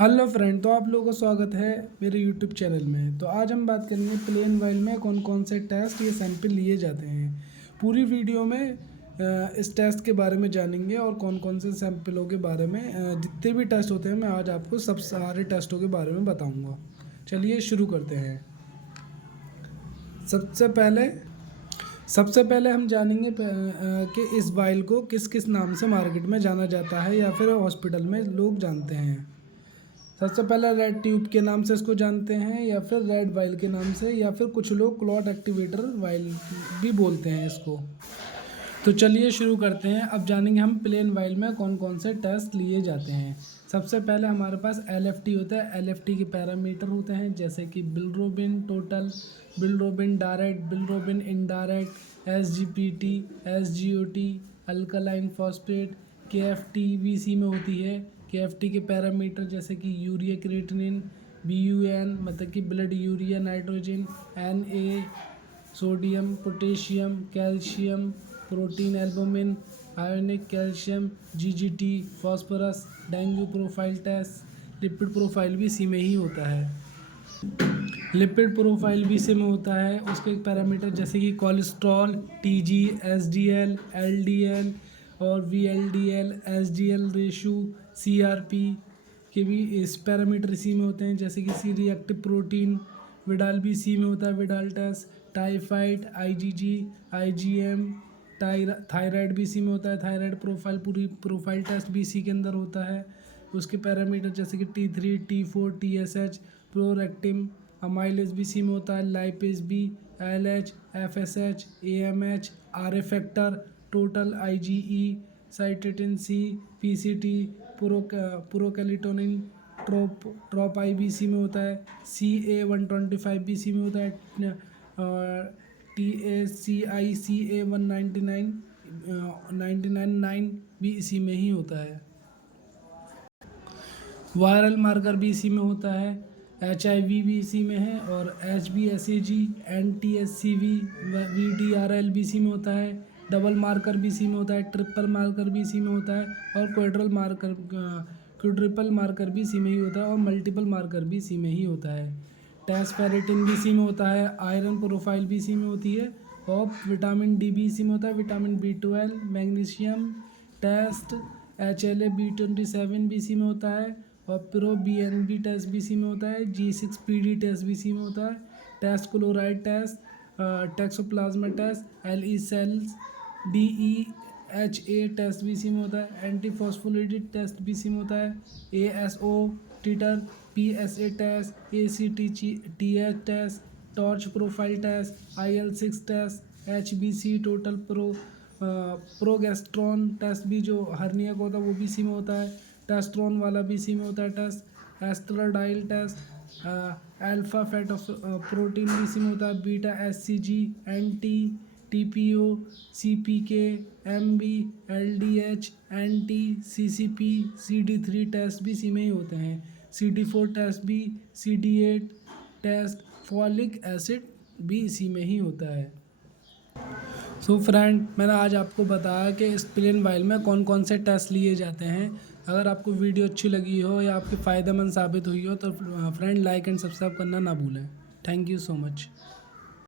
Hello friend, तो आप लोगों का स्वागत है मेरे यूट्यूब चैनल में। तो आज हम बात करेंगे प्लेन वाइल में कौन कौन से टेस्ट या सैंपल लिए जाते हैं। पूरी वीडियो में इस टेस्ट के बारे में जानेंगे और कौन कौन से सैंपलों के बारे में जितने भी टेस्ट होते हैं मैं आज आपको सब सारे टेस्टों के बारे में बताऊंगा। चलिए शुरू करते हैं। सबसे पहले हम जानेंगे कि इस वाइल को किस किस नाम से मार्केट में जाना जाता है या फिर हॉस्पिटल में लोग जानते हैं। सबसे पहले रेड ट्यूब के नाम से इसको जानते हैं, या फिर रेड वाइल के नाम से, या फिर कुछ लोग क्लॉट एक्टिवेटर वाइल भी बोलते हैं इसको। तो चलिए शुरू करते हैं। अब जानेंगे हम प्लेन वाइल में कौन कौन से टेस्ट लिए जाते हैं। सबसे पहले हमारे पास LFT होता है। LFT के पैरामीटर होते हैं जैसे कि bilirubin total, bilirubin direct, bilirubin indirect, SGPT, SGOT, alkaline phosphate. KFT VC में होती है। KFT के पैरामीटर जैसे कि यूरिया क्रिएटिनिन, BUN मतलब कि blood urea nitrogen, Na sodium, potassium, calcium, protein albumin, ionic calcium, GGT phosphorus, dengue profile test. Lipid profile भी इसी में ही होता है। लिपिड प्रोफाइल भी इसी में होता है। उसके पैरामीटर जैसे कि कोलेस्ट्रॉल, TG, SDL, LDL और VLDL, SDL रेशो, CRP के भी इस पैरामीटर इसी में होते हैं। जैसे कि सी रिएक्टिव प्रोटीन, विडाल भी इसी में होता है, Widal test. Typhoid, IgG, IgM, thyroid भी इसी में होता है, थायराइड प्रोफाइल पूरी प्रोफाइल टेस्ट भी इसी के अंदर होता है। उसके पैरामीटर जैसे कि T3, T4, TSH, प्रोरेक्टिन, अमाइलेज भी इसी में होता है, लाइपेज भी, LH, FSH, AMH, RA factor, total IgE, साइटेटिन C, PCT, प्रोकैलिटोनिन, ट्रॉप IBC में होता है, CA125 BC में होता है, TACI CA199 99 भी इसी में ही होता है। वायरल मार्कर भी इसी में होता है, HIV भी इसी में है, और HBsAg, NTSCV, VDRL भी इसी में होता है। डबल मार्कर भी इसी में होता है, ट्रिपल मार्कर भी इसी में होता है, और क्वाड्रुपल मार्कर भी इसी में ही होता है, और मल्टीपल मार्कर भी इसी में ही होता है। टेस्ट फेरेटिन भी इसी में होता है, आयरन प्रोफाइल भी इसी में होती है, और विटामिन D भी इसी में होता है, vitamin B12, magnesium test, HLA B27 भी इसी में होता है, और प्रो BNB टेस्ट भी इसी में होता है, G6PD टेस्ट भी इसी में होता है, test chloride test, toxoplasma test, LE cells, DEHA test भी इसी में होता है, एंटी फॉस्फोलिपिड टेस्ट भी इसी में होता है, ASO titre, PSA test, ACTH test, torch profile test, IL6 test, HBC total progesterone test भी जो हर्निया का होता है वो भी इसी में होता है, टेस्ट्रॉन वाला भी इसी में होता है test, estradiol test, alpha fat of protein भी इसी में होता है, beta SCG, NT, TPO, CPK, MB, LDH, NT, CCP, CD3 test भी इसी में ही होते हैं, CD4 टेस्ट भी, CD8 टेस्ट, फॉलिक एसिड भी इसी में ही होता है। सो फ्रेंड, मैंने आज आपको बताया कि इस प्लेन वाइल में कौन कौन से टेस्ट लिए जाते हैं। अगर आपको वीडियो अच्छी लगी हो या आपके फ़ायदेमंद साबित हुई हो तो फ्रेंड लाइक एंड सब्सक्राइब करना ना भूलें। Thank you so much.